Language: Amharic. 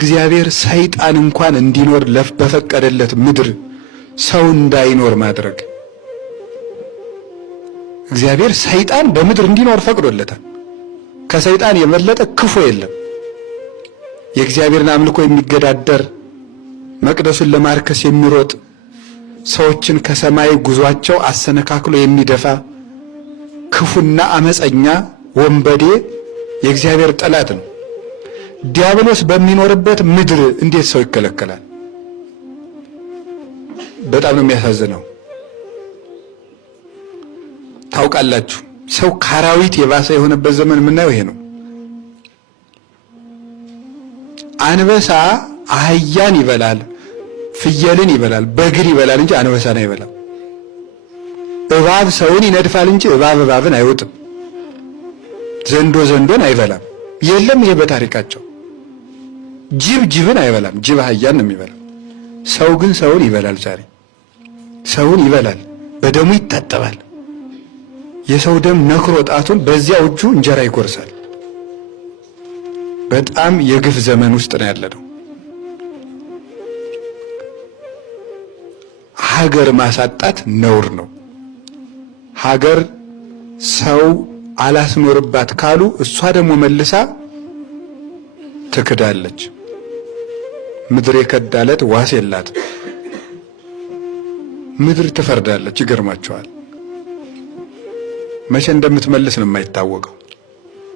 እግዚአብሔር ሰይጣን እንኳን እንዲኖር በፈቀደለት ምድር ሰው እንዳይኖር ማድረግ። እግዚአብሔር ሰይጣን በምድር እንዲኖር ፈቅዶለታል። ከሰይጣን የበለጠ ክፉ የለም። የእግዚአብሔርን አምልኮ የሚገዳደር መቅደሱን ለማርከስ የሚሮጥ ሰዎችን ከሰማይ ጉዟቸው አሰነካክሎ የሚደፋ ክፉና አመፀኛ ወንበዴ የእግዚአብሔር ጠላት ነው። ዲያብሎስ በሚኖርበት ምድር እንዴት ሰው ይከለከላል? በጣም ነው የሚያሳዝነው። ታውቃላችሁ፣ ሰው ካራዊት የባሰ የሆነበት ዘመን የምናየው ይሄ ነው። አንበሳ አህያን ይበላል፣ ፍየልን ይበላል፣ በግን ይበላል እንጂ አንበሳን አይበላም። እባብ ሰውን ይነድፋል እንጂ እባብን አይውጥም። ዘንዶ ዘንዶን አይበላም። የለም ይሄ በታሪካቸው። ጅብን አይበላም፣ ጅብ አህያን ነው የሚበላው። ሰው ግን ሰውን ይበላል። ዛሬ ሰውን ይበላል፣ በደሙ ይታጠባል። የሰው ደም ነክሮ ጣቱን በዚያው እጁ እንጀራ ይጎርሳል። በጣም የግፍ ዘመን ውስጥ ነው ያለነው። ሀገር ማሳጣት ነውር ነው። ሀገር ሰው አላስኖርባት ካሉ እሷ ደግሞ መልሳ ትክዳለች። ምድር የከዳለት ዋስ የላት። ምድር ትፈርዳለች። ይገርማቸዋል። መቼ እንደምትመልስ ነው የማይታወቀው።